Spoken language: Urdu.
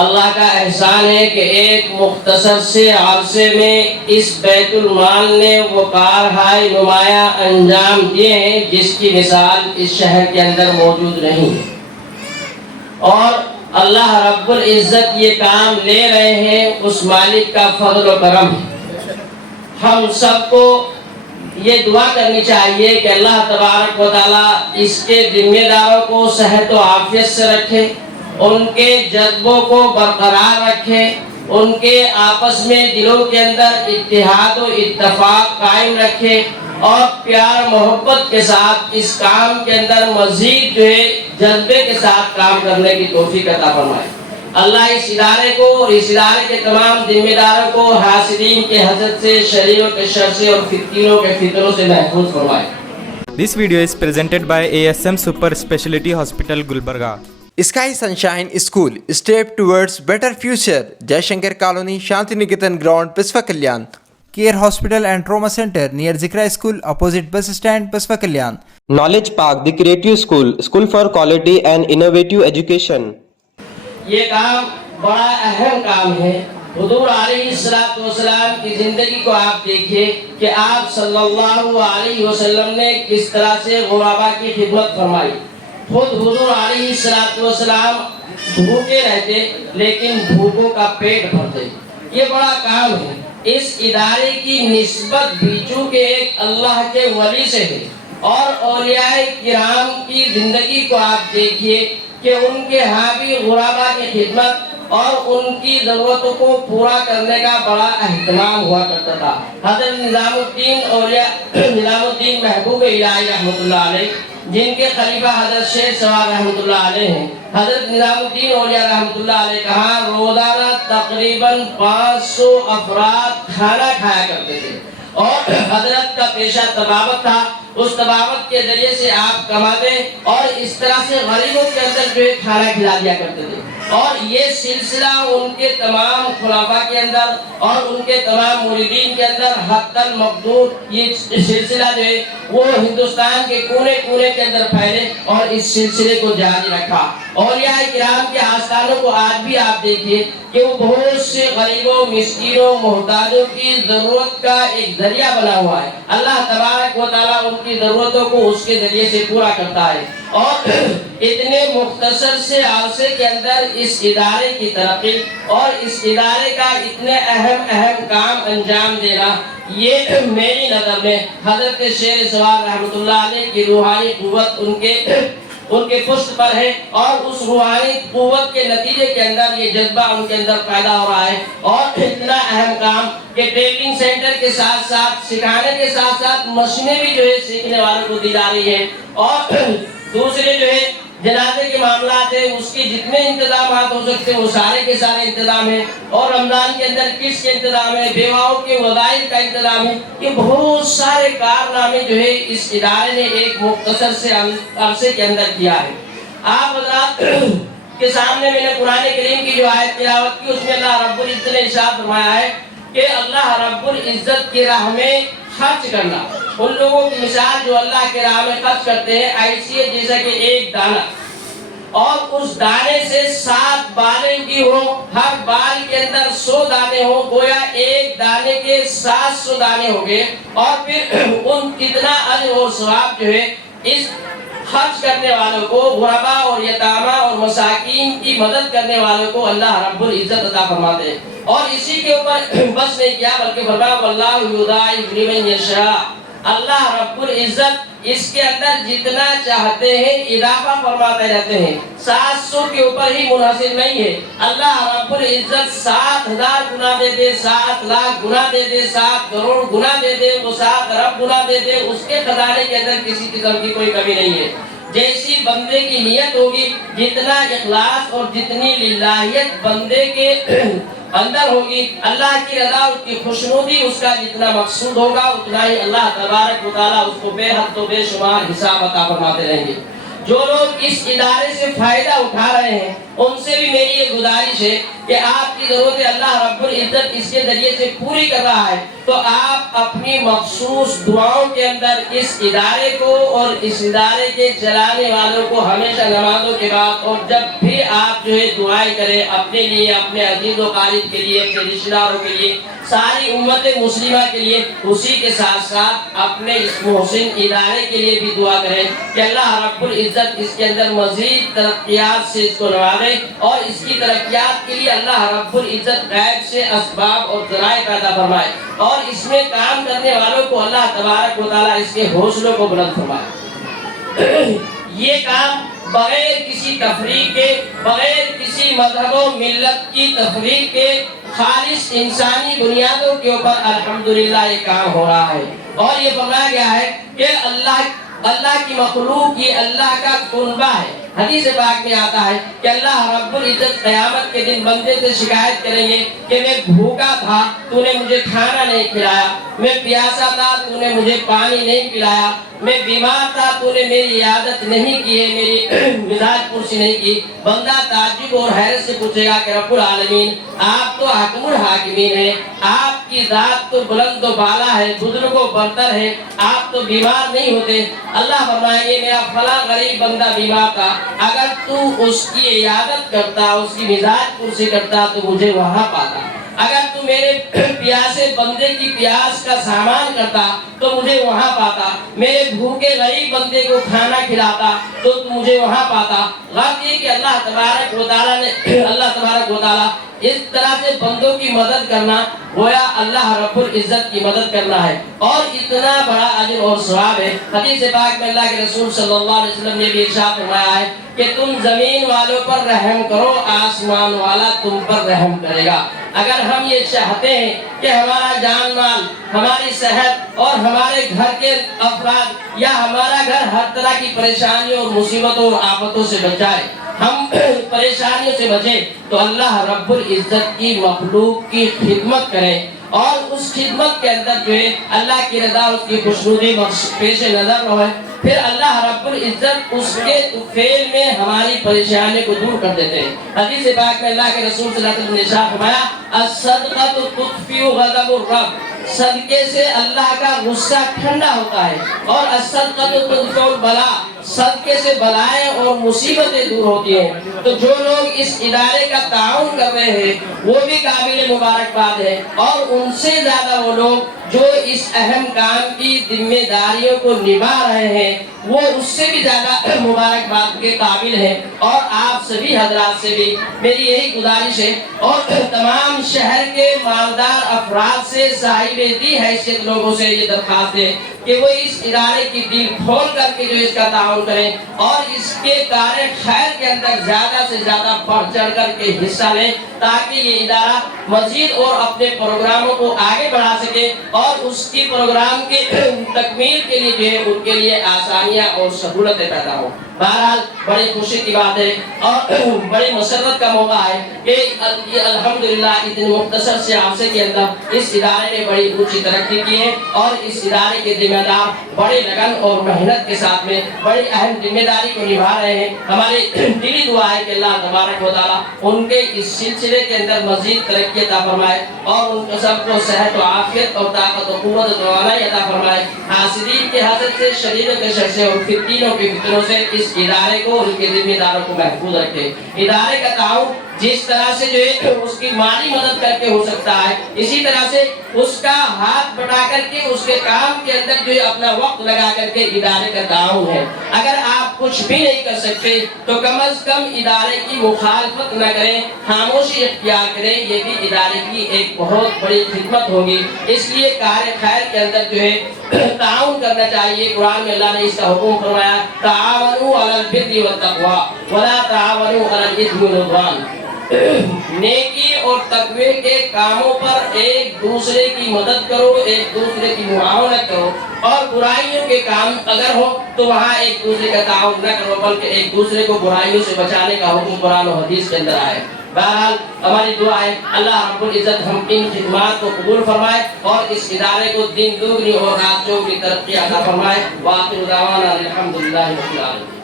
اللہ کا احسان ہے کہ ایک مختصر سے عرصے میں اس بیت المال نے وہ کارہائے نمایاں انجام دیے ہیں جس کی مثال اس شہر کے اندر موجود نہیں ہے، اور اللہ رب العزت یہ کام لے رہے ہیں اس مالک کا فضل و کرم ہے۔ ہم سب کو یہ دعا کرنی چاہیے کہ اللہ تبارک و تعالیٰ اس کے ذمہ داروں کو صحت و عافیت سے رکھے، ان کے جذبوں کو برقرار رکھے، ان کے آپس میں دلوں کے اندر اتحاد و اتفاق قائم رکھے، اور پیار محبت کے ساتھ اس کام کے اندر مزید جو ہے جذبے کے ساتھ کام کرنے کی توفیق عطا فرمائے۔ اللہ اس ادارے کو اور اس ادارے کے تمام ذمہ داروں کو حاسدین کے حسد سے، شریروں کے شر سے اور فتنوں کے فتنوں سے محفوظ فرمائے۔ This video is presented by ASM Super Speciality Hospital, Gulbarga. Sky Sunshine School, step towards better future. Jaishankar Colony, Shantiniketan Ground, Pisva Kalyan. Care Hospital and Trauma Center near Zikra School, opposite bus stand, Pisva Kalyan. Knowledge Park, the Creative School, School for Quality and Innovative Education. یہ کام بڑا اہم کام ہے۔ حضور علیہ السلام کی زندگی کو آپ دیکھیے کہ آپ صلی اللہ علیہ وسلم نے کس طرح سے غربا کی خدمت فرمائی۔ خود حضور علیہ السلام بھوکے رہتے لیکن بھوکوں کا پیٹ بھرتے۔ یہ بڑا کام ہے۔ اس ادارے کی نسبت بھی چونکہ ایک اللہ کے ولی سے ہے، اور اولیاء کرام کی زندگی کو آپ دیکھیے کہ ان کے ہاں بھی غربا کی خدمت اور ان کی ضرورتوں کو پورا کرنے کا بڑا اہتمام ہوا کرتا تھا۔ حضرت نظام الدین محبوب الہی رحمۃ اللہ علیہ، جن کے خلیفہ حضرت شیخ سوار رحمۃ اللہ علیہ ہیں، حضرت نظام الدین اولیاء رحمۃ اللہ علیہ کہا روزانہ تقریباً 500 افراد کھانا کھایا کرتے تھے، اور حضرت کا پیشہ طبابت تھا۔ اس طبابت کے ذریعے سے آپ کماتے اور اس طرح سے غریبوں کے اندر جو ہے کھانا کھلا دیا کرتے تھے، اور یہ سلسلہ ان کے تمام خلفاء کے اندر اور ان کے تمام مریدین کے اندر حتی المقدور یہ سلسلہ جو ہے وہ ہندوستان کے کونے کونے کے اندر پھیلے اور اس سلسلے کو جاری رکھا۔ اولیاء کرام کے آستانوں کو آج بھی آپ دیکھیے کہ وہ بہت سے غریبوں، مسکینوں، محتاجوں کی ضرورت کا ایک ذریعہ بنا ہوا ہے۔ اللہ تبارک و تعالیٰ ان کی ضرورتوں کو اس کے ذریعے سے پورا کرتا ہے، اور اتنے مختصر سے عرصے کے اندر اس ادارے کی ترقی اور اس ادارے کا اتنے اہم کام انجام دینا، یہ میری نظر میں حضرت شیر سوار رحمۃ اللہ علیہ کی روحانی قوت ان کے پشت پر ہے، اور اس روحانی قوت کے نتیجے کے اندر یہ جذبہ ان کے اندر پیدا ہو رہا ہے، اور اتنا اہم کام کہ ٹریننگ سینٹر کے ساتھ ساتھ سکھانے کے ساتھ ساتھ مشینیں بھی جو ہے سیکھنے والوں کو دی جا رہی ہیں، اور دوسرے جو ہے جنازے کے معاملات ہیں اس کے جتنے انتظامات ہو سکتے ہیں وہ سارے کے سارے انتظام ہیں، اور رمضان کے اندر کس کے انتظام ہے، بیواؤں کے وظائف کا انتظام ہے۔ یہ بہت سارے کارنامے جو ہے اس ادارے نے ایک مختصر سے عرصے کے اندر کیا ہے۔ آپ حضرات کے سامنے میں نے قرآن کریم کی جو آیت تلاوت کی، اس میں اللہ رب العزت نے ارشاد فرمایا ہے کہ اللہ رب العزت کی راہ میں خرچ کرنا، ان لوگوں کی مثال جو اللہ کے راہ میں خرچ کرتے ہیں ایسی ہے جیسا کہ ایک دانہ، اور اس دانے سے 7 بالیں کی ہو، ہر بال کے اندر 100 دانے ہو، گویا ایک دانے کے 700 دانے ہو گئے، اور پھر ان کتنا اجر اور ثواب جو ہے اس خرچ کرنے والوں کو، غربا اور یتامہ اور مساکین کی مدد کرنے والوں کو اللہ رب العزت عطا فرماتے ہیں۔ اور اسی کے اوپر بس نہیں کیا بلکہ فرمایا واللہ یضاعف لمن یشاء، اللہ رب العزت اس کے اندر جتنا چاہتے ہیں اضافہ فرماتے رہتے ہیں۔ 700 کے اوپر ہی منحصر نہیں ہے، اللہ رب العزت 7,000 گنا دے دے، 7 لاکھ گنا دے دے، 7 کروڑ گنا دے دے، وہ 7 ارب گنا دے دے، اس کے خزانے کے اندر کسی قسم کی کوئی کمی نہیں ہے۔ جیسی بندے کی نیت ہوگی، جتنا اخلاص اور جتنی للہیت بندے کے اندر ہوگی، اللہ کی رضا اس کی خوشنودی اس کا جتنا مقصود ہوگا، اتنا ہی اللہ تبارک و تعالیٰ اس کو بے حد و بے شمار حساب عطا فرماتے رہیں گے۔ جو لوگ اس ادارے سے فائدہ اٹھا رہے ہیں ان سے بھی میری یہ گزارش ہے کہ آپ کی ضرورتیں اللہ رب العزت اس کے ذریعے سے پوری کر رہا ہے، تو آپ اپنی مخصوص دعاؤں کے اندر اس ادارے کو اور اس ادارے کے چلانے والوں کو ہمیشہ نمازوں کے بعد اور جب بھی آپ جو ہے دعائیں کریں اپنے لیے، اپنے عزیز و قریب کے لیے، اپنے رشتہ داروں کے لیے، ساری امت مسلمہ کے لیے، اسی کے ساتھ ساتھ اپنے اس محسن ادارے کے لیے بھی دعا کریں کہ اللہ رب العزت اس کے اندر مزید ترقیات سے اس کو نوازے اور اس کی ترقیات کے لیے اللہ رب العزت غیب سے اسباب اور ذرائع پیدا فرمائے اور اس میں کام کرنے والوں کو اللہ تبارک و تعالیٰ اس کے حوصلوں کو بلند فرمائے۔ یہ کام بغیر کسی تفریق کے، بغیر کسی مذہب و ملت کی تفریق کے، خالص انسانی بنیادوں کے اوپر الحمدللہ یہ کام ہو رہا ہے، اور یہ فرمایا گیا ہے کہ اللہ کی مخلوق یہ اللہ کا کنبہ ہے۔ حدیث پاک میں آتا ہے کہ اللہ رب العزت قیامت کے دن بندے سے شکایت کریں گے کہ میں بھوکا تھا، تو نے مجھے کھانا نہیں کھلایا، میں پیاسا تھا، تو نے مجھے پانی نہیں پلایا، میں بیمار تھا، تو نے میری عیادت نہیں کی ہے، میری مزاج پرسی نہیں کی۔ بندہ تعجب اور حیرت سے پوچھے گا کہ رب العالمین آپ تو حاکم الحاکمین ہیں، آپ کی ذات تو بلند و بالا ہے، بزرگ و برتر ہے، آپ تو بیمار نہیں ہوتے۔ اللہ فرمائیں گے میرا فلاں غریب بندہ بیمار تھا، اگر تو اس کی عیادت کرتا، اس کی مزاج پرسی کرتا تو مجھے وہاں پاتا، اگر تو میرے پیاسے بندے کی پیاس کا سامان کرتا تو مجھے وہاں پاتا، میرے بھوکے غریب بندے کو کھانا کھلاتا تو مجھے وہاں پاتا۔ غرض یہ کہ اللہ تبارک و تعالیٰ اس طرح سے بندوں کی مدد کرنا گویا اللہ رب العزت کی مدد کرنا ہے، اور اتنا بڑا اجر اور ثواب ہے۔ حدیث پاک میں اللہ کے رسول صلی اللہ علیہ وسلم نے بھی ارشاد فرمایا ہے کہ تم زمین والوں پر رحم کرو، آسمان والا تم پر رحم کرے گا۔ اگر ہم یہ چاہتے ہیں کہ ہمارا جان مال، ہماری صحت اور ہمارے گھر کے افراد یا ہمارا گھر ہر طرح کی پریشانیوں اور مصیبتوں اور آفتوں سے بچ جائے، ہم پریشانیوں سے بچیں، تو اللہ رب العزت کی مخلوق کی خدمت کریں، اور اس خدمت کے اندر جو ہے اللہ کی رضا، اس کی خوشنودی پیش نظر رہے، پھر اللہ رب العزت اس کے فعل میں ہماری پریشانی کو دور کر دیتے ہیں۔ حدیث پاک میں اللہ کے رسول صلی اللہ علیہ وسلم نے ارشاد فرمایا الصدقۃ تطفئ غضب الرب، صدقے سے اللہ کا غصہ ٹھنڈا ہوتا ہے، اور الصدقۃ تدفع البلاء، صدقے سے بلائیں اور مصیبتیں دور ہوتی ہیں۔ تو جو لوگ اس ادارے کا تعاون کر رہے ہیں وہ بھی قابل مبارکباد ہے، اور ان سے زیادہ وہ لوگ جو اس اہم کام کی ذمہ داریوں کو نبھا رہے ہیں وہ اس سے بھی زیادہ مبارکباد کے قابل ہیں۔ اور آپ سبھی حضرات سے بھی میری یہی گزارش ہے، اور تمام شہر کے مالدار افراد سے، صاحب دی حیثیت لوگوں سے یہ درخواست ہے کہ وہ اس ادارے کی دل کھول کر کے جو اس کا تعاون کریں، اور اس کے کار خیر کے اندر زیادہ سے زیادہ بڑھ چڑھ کر کے حصہ لیں، تاکہ یہ ادارہ مزید اور اپنے پروگراموں کو آگے بڑھا سکے، اور اس کی پروگرام کے تکمیل کے لیے جو ہے ان کے لیے آسانیاں اور سہولتیں پیدا ہوں۔ بہرحال بڑی خوشی کی بات ہے اور بڑی مسرت کا موقع ہے کہ الحمدللہ اتنے مختصر سے عرصے کے اندر اس ادارے نے بڑی اونچی ترقی کی ہے، اور اس ادارے کے ذمہ دار بڑے لگن اور محنت کے ساتھ میں بڑی اہم ذمہ داری کو نبھا رہے ہیں۔ ہماری دلی دعا ہے کہ اللہ تبارک و تعالیٰ ان کے اس سلسلے کے اندر مزید ترقی عطا فرمائے، اور ان کو سب کو صحت و عافیت اور طاقت و قوت و توانائی عطا فرمائے، حاسدین کے حسد سے، شریروں کے شر سے اور فتنوں کے فتنوں سے اس ادارے کو اور ان کے ذمہ داروں کو محفوظ رکھے۔ ادارے کا تعاون جس طرح سے جو ہے اس کی مالی مدد کر کے ہو سکتا ہے، اسی طرح سے اس کا ہاتھ بٹا کر کے اس کے کام کے اندر جو ہے اپنا وقت لگا کر کے ادارے کا تعاون ہے۔ اگر آپ کچھ بھی نہیں کر سکتے تو کم از کم ادارے کی مخالفت نہ کریں، خاموشی اختیار کریں، یہ بھی ادارے کی ایک بہت بڑی خدمت ہوگی۔ اس لیے کار خیر کے اندر جو ہے تعاون کرنا چاہیے۔ قرآن میں اللہ نے اس کا حکم فرمایا تعاونوا علی البر والتقوی ولا تعاونوا علی الاثم والعدوان، نیکی اور تقوی کے کاموں پر ایک دوسرے کی مدد کرو، ایک دوسرے کی معاونت کرو، اور برائیوں کے کام اگر ہو تو وہاں ایک دوسرے کا تعاون نہ کرو، بلکہ ایک دوسرے کو برائیوں سے بچانے کا حکم قرآن و حدیث کے اندر آئے۔ بہرحال ہماری دعا ہے اللہ رب العزت ہم ان خدمات کو قبول فرمائے، اور اس ادارے کو دن دوگنی اور رات چوگنی ترقی عطا فرمائے۔ وآخر دعوانا الحمدللہ رب العالمین۔